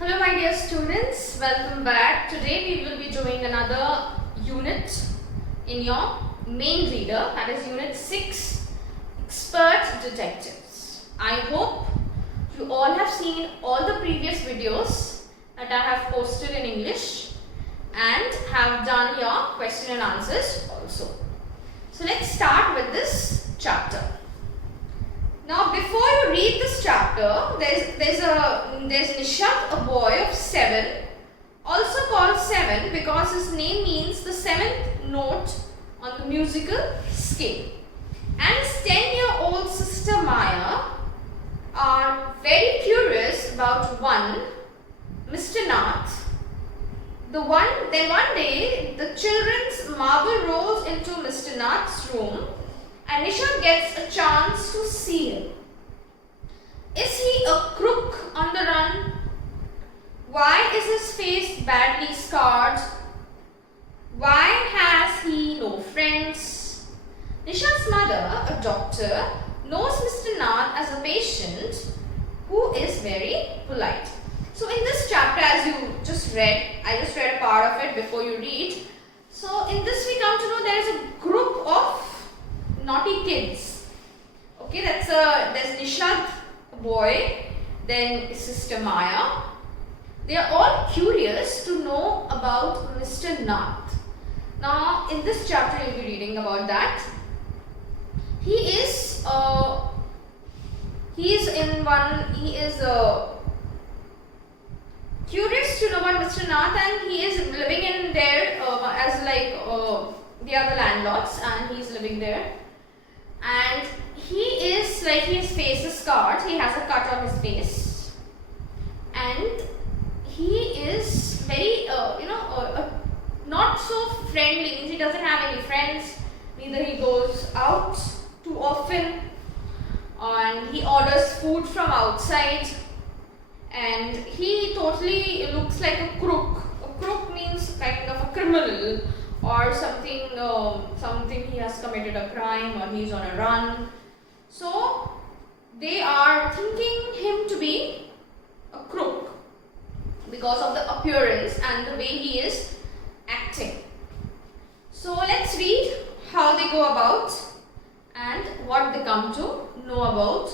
Hello my dear students, welcome back. Today we will be doing another unit in your main reader, that is unit 6, Expert Detectives. I hope you all have seen all the previous videos that I have posted in English and have done your question and answers also. So let's start with this chapter. Now, before you read this chapter, there's Nishad, a boy of 7, also called 7 because his name means the 7th note on the musical scale. And his 10-year-old sister Maya are very curious about one, Mr. Nath. Then one day, the children's marble rolls into Mr. Nath's room. And Nishad gets a chance to see him. Is he a crook on the run? Why is his face badly scarred? Why has he no friends? Nishad's mother, a doctor, knows Mr. Nath as a patient who is very polite. So in this chapter, as you just read, I just read a part of it before you read. So in this we come to know there is a group of naughty kids. Okay, there's Nishad, a boy, then his sister Maya. They are all curious to know about Mr. Nath. Now, in this chapter, you'll be reading about that. He is curious to know about Mr. Nath, and he is living in there as they are the landlords, and he is living there. And his face is scarred. He has a cut on his face, and he is very not so friendly. Means he doesn't have any friends. Neither he goes out too often, and he orders food from outside. And he totally looks like a crook. A crook means kind of a criminal, or something he has committed a crime, or he's on a run. So they are thinking him to be a crook because of the appearance and the way he is acting. So let's read how they go about and what they come to know about,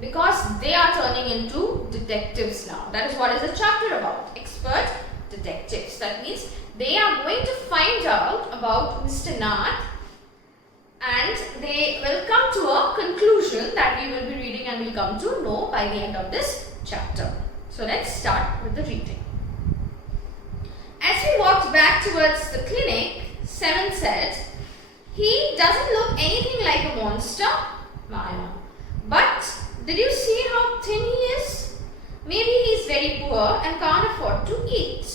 because they are turning into detectives now. That is what is the chapter about, expert detectives. That means they are going to find out about Mr. Nath, and they will come to a conclusion that we will be reading and will come to know by the end of this chapter. So let's start with the reading. As we walked back towards the clinic, 7 said, "He doesn't look anything like a monster, Maya. But did you see how thin he is? Maybe he's very poor and can't afford to eat."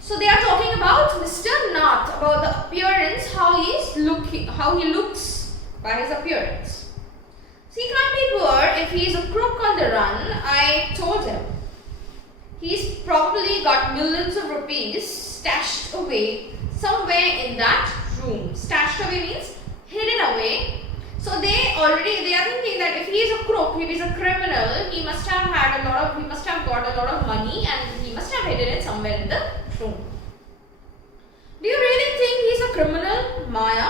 So they are talking about Mr. Nath, about the appearance, how he looks by his appearance. So he can't be poor if he's a crook on the run. I told him. He's probably got millions of rupees stashed away somewhere in that room. Stashed away means hidden away. So they are thinking that if he is a crook, if he is a criminal, he must have got a lot of money, and he must have hidden it somewhere in the room. Do you really think he's a criminal, Maya?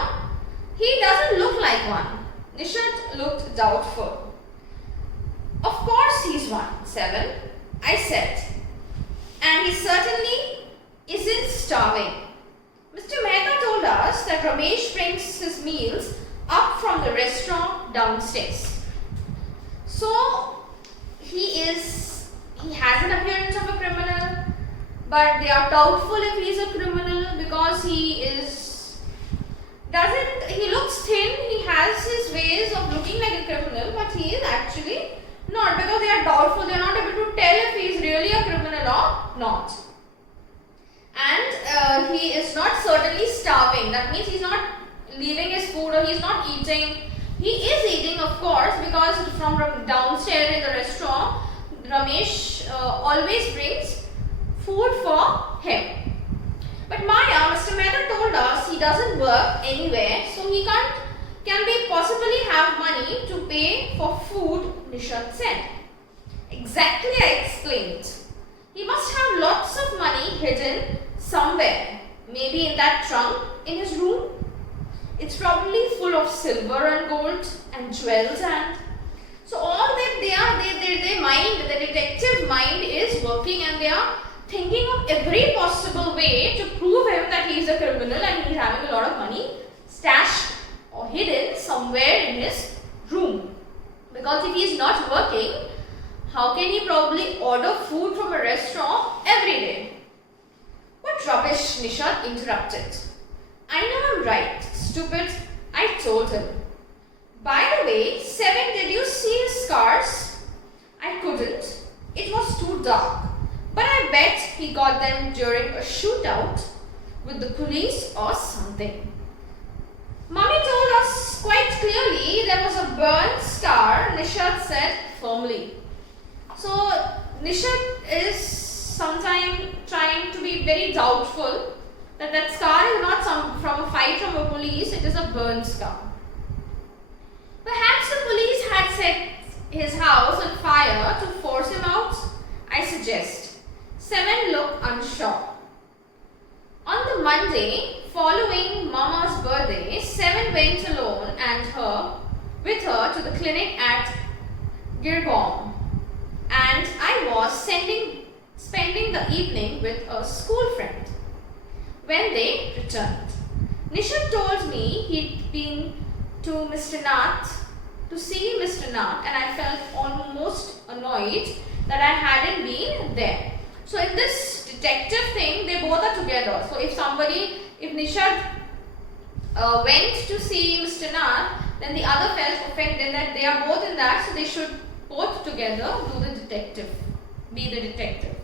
He doesn't look like one. Nishad looked doubtful. Of course he's one, 7, I said. And he certainly isn't starving. Mr. Mehta told us that Ramesh brings his meals up from the restaurant downstairs. So he has an appearance of a criminal, but they are doubtful if he is a criminal because he looks thin. He has his ways of looking like a criminal, but he is actually not, because they are doubtful. They are not able to tell if he is really a criminal or not. And he is not certainly starving. That means he is not leaving his food, or he is not eating. He is eating, of course, because from downstairs in the restaurant, Ramesh always brings food for him. But Maya, Mr. Mehta told us he doesn't work anywhere, so he can possibly have money to pay for food, Nishad said. Exactly, I exclaimed. He must have lots of money hidden somewhere. Maybe in that trunk in his room. It's probably full of silver and gold and jewels and so all that their mind, the detective mind is working and they are thinking of every possible way to prove him that he is a criminal and he is having a lot of money stashed or hidden somewhere in his room. Because if he is not working, how can he probably order food from a restaurant every day? What rubbish, Nishad interrupted. I know I'm right, stupid, I told him. By the way, 7, did you see his scars? I couldn't. It was too dark. But I bet he got them during a shootout with the police or something. Mummy told us quite clearly there was a burnt scar, Nishad said firmly. So, Nishad is sometimes trying to be very doubtful that scar is not from a fight from a police, it is a burnt scar. Perhaps the police had set his house on fire to force him out, I suggest. 7 looked unsure. On the Monday following Mama's birthday, 7 went alone with her to the clinic at Girgaon, and I was spending the evening with a school friend. When they returned, Nishad told me he'd been to Mr. Nath to see Mr. Nath, and I felt almost annoyed that I hadn't been there. So in this detective thing, they both are together. So if Nishad went to see Mr. Nath, then the other felt offended that they are both in that, so they should both together be the detective.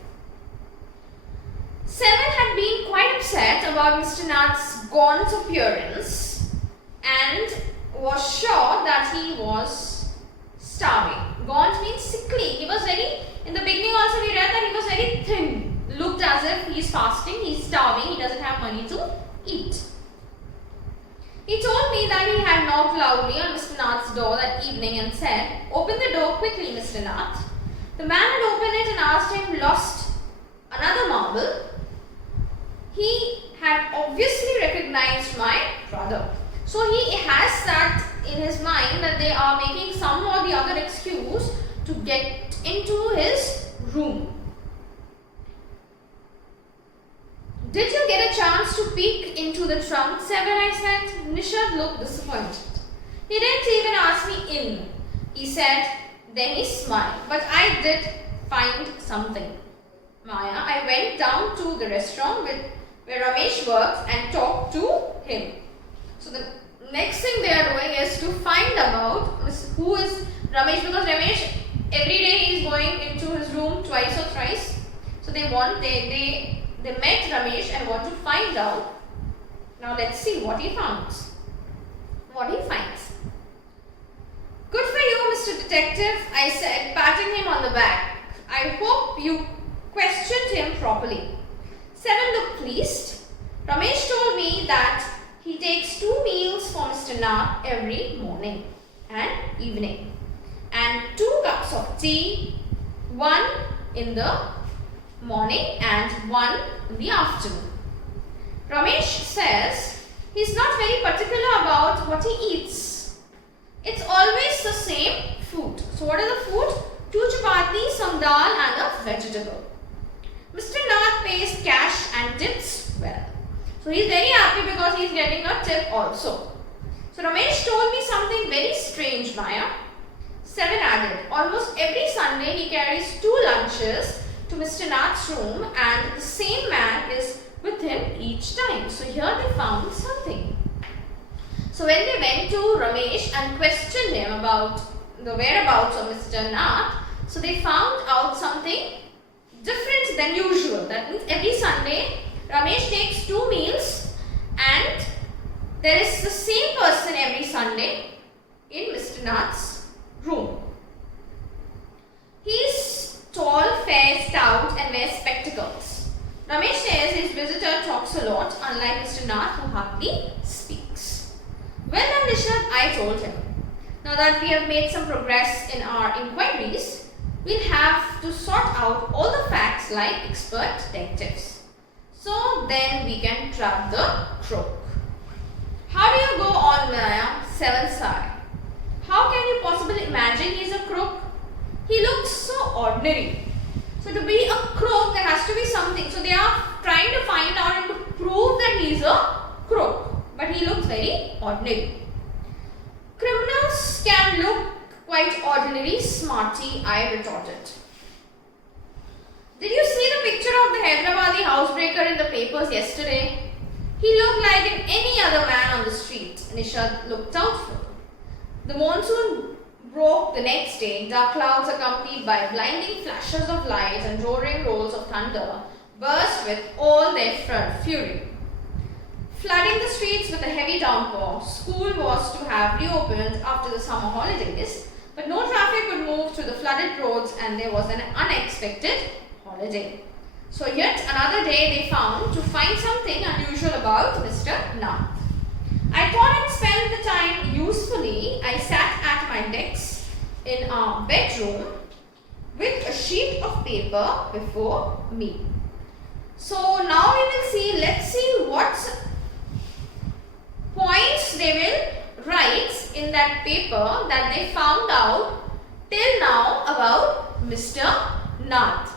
7 had been quite upset about Mr. Nath's gaunt appearance and was sure that he was starving. Gaunt means sickly. In the beginning also we read that he was very thin. Looked as if he is fasting, he is starving, he doesn't have money to eat. He told me that he had knocked loudly on Mr. Nath's door that evening and said, "Open the door quickly, Mr. Nath." The man had opened it and asked him, "Lost another marble?" He had obviously recognized my brother. So he has that in his mind that they are making some or the other excuse to get into his room. "Did you get a chance to peek into the trunk, 7?" I said. Nishad looked disappointed. "He didn't even ask me in," he said. Then he smiled. "But I did find something, Maya. I went down to the restaurant where Ramesh works and talked to him." So the next thing they are doing is to find out who is Ramesh, because Ramesh every day he is going into his room twice or thrice. So they met Ramesh and want to find out. Now let's see what he finds. "Good for you, Mr. Detective," I said, patting him on the back. "I hope you questioned him properly." 7 looked pleased. Ramesh told me that he takes 2 meals for Mr. Nath every morning and evening, and 2 cups of tea, 1 in the morning and 1 in the afternoon. Ramesh says he's not very particular about what he eats. It's always the same food. So what is the food? 2 chapati, some dal and a vegetable. Mr. Nath pays cash and tips well. So he's very happy because he's getting a tip also. So Ramesh told me something very strange, Maya. 7 added, almost every Sunday he carries 2 lunches to Mr. Nath's room and the same man is with him each time. So here they found something. So when they went to Ramesh and questioned him about the whereabouts of Mr. Nath, so they found out something different than usual. That means every Sunday Ramesh takes 2 meals and there is the same person every Sunday in Mr. Nath's room. He's tall, fair, stout and wears spectacles. Ramesh says his visitor talks a lot, unlike Mr. Nath who hardly speaks. "Well done, Nishad," I told him. "Now that we have made some progress in our inquiries, we'll have to sort out all the facts like expert detectives. So then we can trap the crook. How do you go on, Maya? 7th side. How can you possibly imagine he's a crook? He looks so ordinary. So to be a crook, there has to be something. So they are trying to find out and to prove that he's a crook. But he looks very ordinary. Criminals can look quite ordinary, smarty, I retorted. Did you see the picture of the Hyderabadi housebreaker in the papers yesterday? He looked like any other man on the street. Nishad looked doubtful. The monsoon broke the next day. Dark clouds accompanied by blinding flashes of light and roaring rolls of thunder burst with all their fury. Flooding the streets with a heavy downpour, school was to have reopened after the summer holidays, but no traffic could move through the flooded roads and there was an unexpected holiday. So yet another day they found to find something unusual about Mr. Nath. I thought I'd spend the time usefully. I sat at my desk in our bedroom with a sheet of paper before me. So now we will see, let's see what points they will write in that paper that they found out till now about Mr. Nath.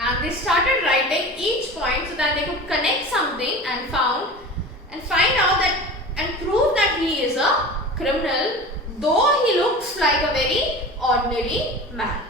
And they started writing each point so that they could connect something and find out that and prove that he is a criminal, though he looks like a very ordinary man.